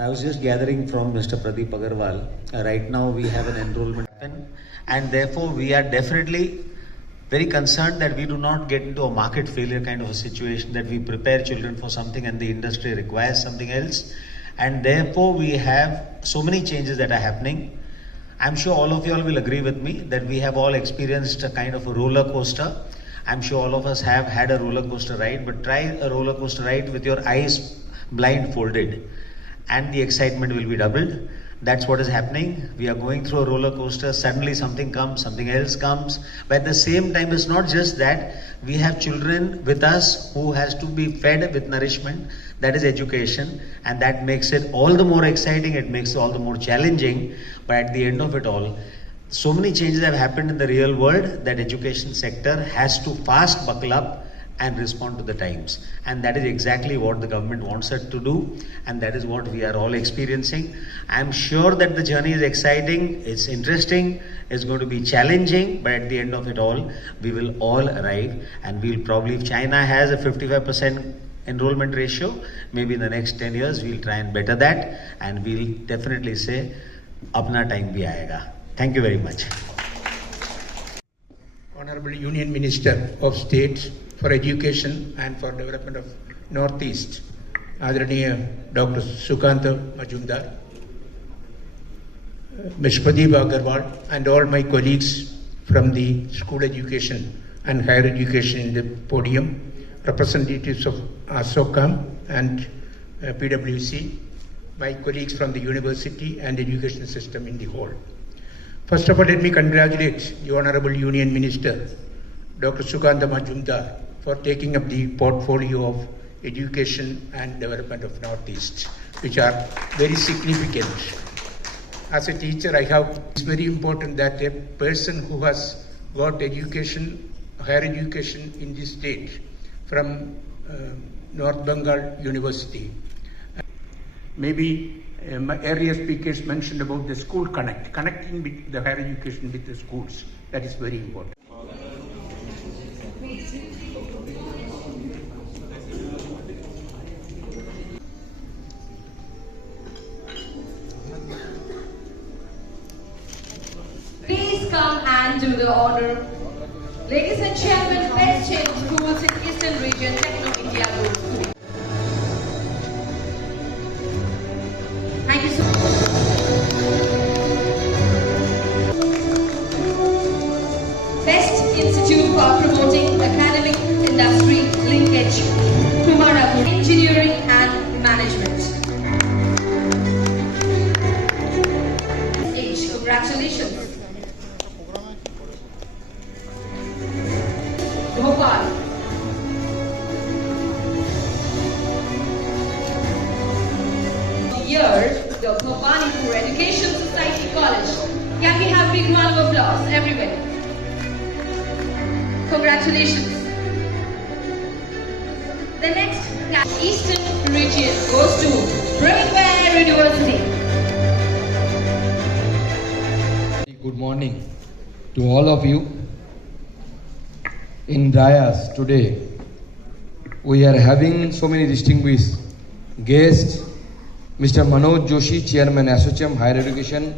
I was just gathering from Mr. Pradeep Agarwal. Right now we have an enrollment and therefore we are definitely very concerned that we do not get into a market failure kind of a situation, that we prepare children for something and the industry requires something else. And therefore we have so many changes that are happening. I'm sure all of you all will agree with me that we have all experienced a kind of a roller coaster. I'm sure all of us have had a roller coaster ride, but try a roller coaster ride with your eyes blindfolded and the excitement will be doubled. That's what is happening. We are going through a roller coaster. Suddenly something comes, something else comes. But at the same time, it's not just that. We have children with us who has to be fed with nourishment. That is education. And that makes it all the more exciting. It makes it all the more challenging. But at the end of it all, so many changes have happened in the real world that education sector has to fast buckle up and respond to the times. And that is exactly what the government wants us to do. And that is what we are all experiencing. I'm sure that the journey is exciting, it's interesting, it's going to be challenging, but at the end of it all, we will all arrive. And we'll probably, if China has a 55% enrollment ratio, maybe in the next 10 years, we'll try and better that. And we'll definitely say, apna time bhi aayega. Thank you very much. Honorable Union Minister of State for Education and for Development of Northeast, Adharaniya Dr. Sukanta Majumdar, Ms. Pradeep Agarwal, and all my colleagues from the school education and higher education in the podium, representatives of ASSOCHAM and PwC, my colleagues from the university and education system in the whole. First of all, let me congratulate the Honorable Union Minister, Dr. Sukanta Majumdar, for taking up the portfolio of education and development of Northeast, which are very significant. As a teacher, it's very important that a person who has got education, higher education in this state from North Bengal University. Maybe my earlier speakers mentioned about the school connecting with the higher education with the schools. That is very important. Please come and do the order. Ladies and gentlemen, best change schools in Eastern Region, Techno India School. Thank you so much. Best Institute for Promoting Academic Industry Linkage, Kumarapur, Engineering and Management. Congratulations. Bhopal. Here, the Bhopanipur Education Society College. Can we have a big round of applause, everybody? Congratulations. The next Eastern Region goes to Brainware University. Good morning to all of you. In Dayas today, we are having so many distinguished guests. Mr. Manoj Joshi, Chairman, ASSOCHAM Higher Education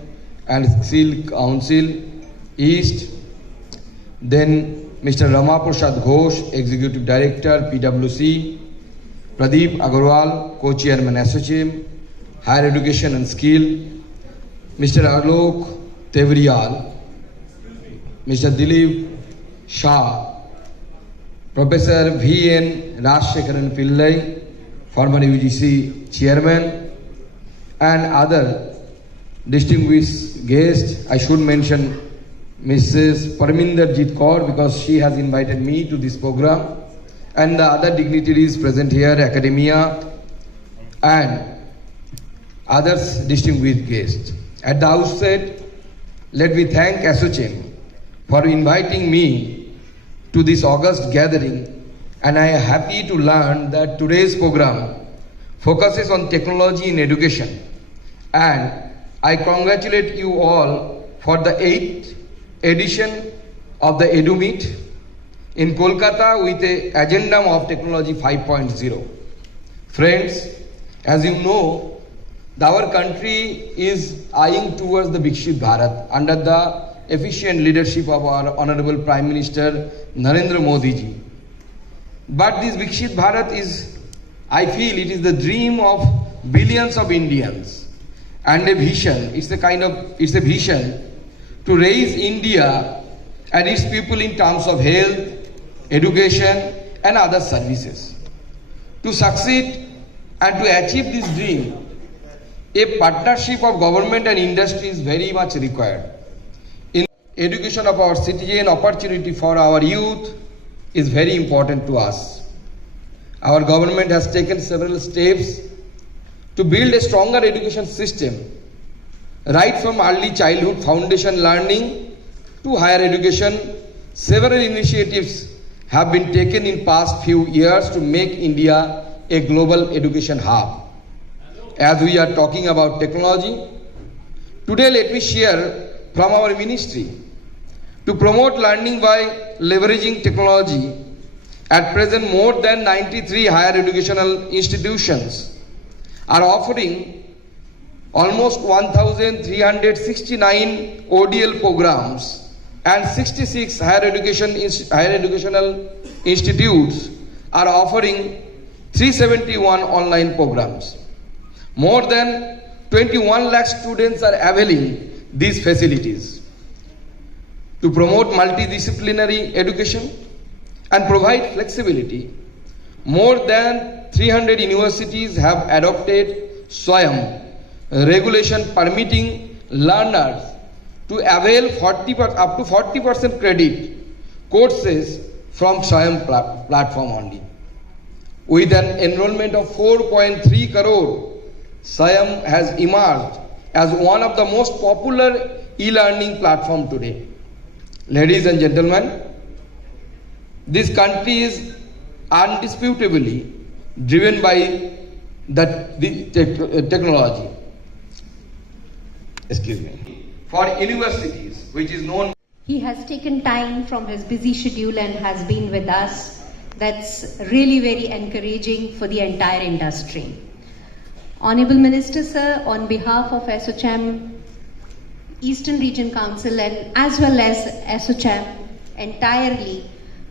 and Skill Council East. Then Mr. Ramaprasad Ghosh, Executive Director, PwC. Pradeep Agarwal, Co-Chairman, ASSOCHAM Higher Education and Skill. Mr. Alok Tevriyal, Mr. Dilip Shah, Professor V.N. Rajshekharan Pillai, former UGC Chairman, and other distinguished guests. I should mention Mrs. Parminderjit Kaur because she has invited me to this program, and the other dignitaries present here, academia, and others distinguished guests. At the outset, let me thank ASSOCHAM for inviting me to this August gathering, and I am happy to learn that today's program focuses on technology in education, and I congratulate you all for the 8th edition of the EduMeet in Kolkata with the agenda of Technology 5.0. Friends, as you know, Our country is eyeing towards the Viksit Bharat under the efficient leadership of our Honorable Prime Minister Narendra Modi ji. But this Viksit Bharat is, I feel, it is the dream of billions of Indians and a vision. It's a vision to raise India and its people in terms of health, education and other services. To succeed and to achieve this dream, a partnership of government and industry is very much required. In education of our citizen, opportunity for our youth is very important to us. Our government has taken several steps to build a stronger education system, right from early childhood foundation learning to higher education. Several initiatives have been taken in past few years to make India a global education hub. As we are talking about technology, today let me share from our ministry. To promote learning by leveraging technology, at present more than 93 higher educational institutions are offering almost 1,369 ODL programs, and 66 higher educational institutes are offering 371 online programs. More than 21 lakh students are availing these facilities. To promote multidisciplinary education and provide flexibility, more than 300 universities have adopted SWAYAM regulation permitting learners to avail up to 40% credit courses from SWAYAM platform only. With an enrollment of 4.3 crore, SWAYAM has emerged as one of the most popular e-learning platform today. Ladies and gentlemen, this country is undisputably driven by the technology. Excuse me. For universities, which is known. He has taken time from his busy schedule and has been with us. That's really very encouraging for the entire industry. Honorable Minister Sir, on behalf of ASSOCHAM Eastern Region Council and as well as ASSOCHAM entirely,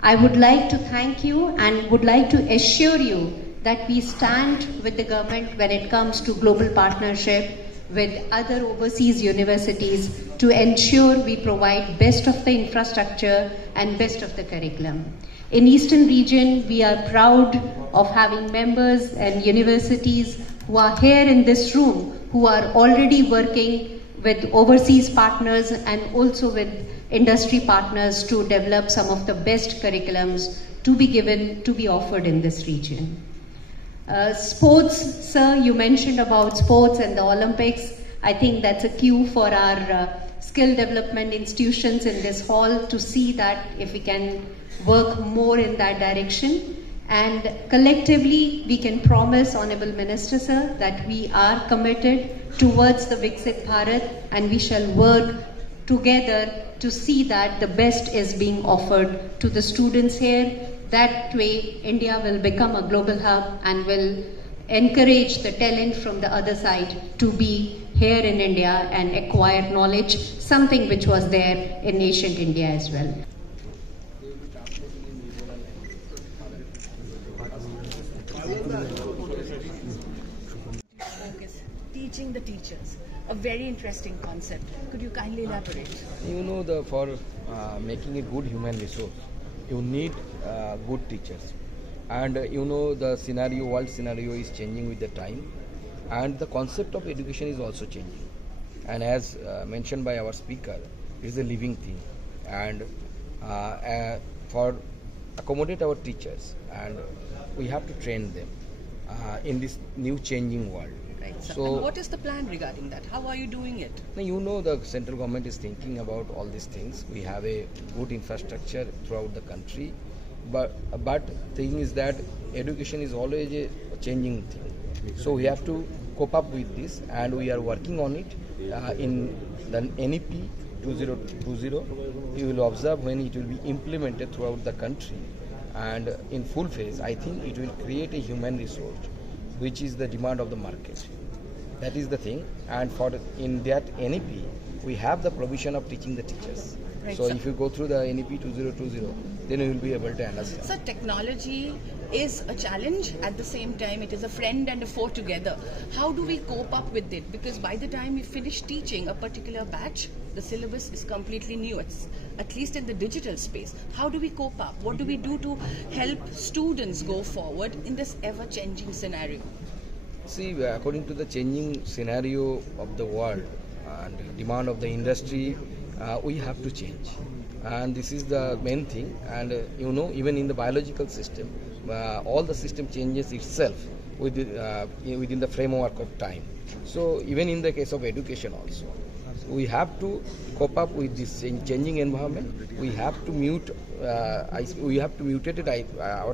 I would like to thank you and would like to assure you that we stand with the government when it comes to global partnership with other overseas universities to ensure we provide best of the infrastructure and best of the curriculum. In Eastern Region, we are proud of having members and universities who are here in this room who are already working with overseas partners and also with industry partners to develop some of the best curriculums to be offered in this region. Sports, sir, you mentioned about sports and the Olympics. I think that's a cue for our skill development institutions in this hall to see that if we can work more in that direction. And collectively, we can promise, Honorable Minister Sir, that we are committed towards the Viksit Bharat and we shall work together to see that the best is being offered to the students here. That way, India will become a global hub and will encourage the talent from the other side to be here in India and acquire knowledge, something which was there in ancient India as well. Focus, teaching the teachers, a very interesting concept. Could you kindly elaborate? You know, for making a good human resource, you need good teachers. And you know, the world scenario is changing with the time, and the concept of education is also changing. And as mentioned by our speaker, it is a living thing. And for accommodate our teachers, and we have to train them in this new changing world. Right, sir. So, and what is the plan regarding that? How are you doing it? you know, the central government is thinking about all these things. We have a good infrastructure throughout the country, but thing is that education is always a changing thing. So we have to cope up with this, and we are working on it in the NEP 2020. You will observe when it will be implemented throughout the country, and in full phase, I think it will create a human resource, which is the demand of the market. That is the thing. And for in that NEP, we have the provision of teaching the teachers. Right, So sir. if you go through the NEP 2020, then you will be able to understand. So technology is a challenge, at the same time it is a friend and a foe together. How do we cope up with it? Because by the time we finish teaching a particular batch, the syllabus is completely new, it's, at least in the digital space. How do we cope up? What do we do to help students go forward in this ever-changing scenario? See, according to the changing scenario of the world and demand of the industry, we have to change. And this is the main thing. And even in the biological system, all the system changes itself within the framework of time. So even in the case of education also, we have to cope up with this changing environment. We have to mutate our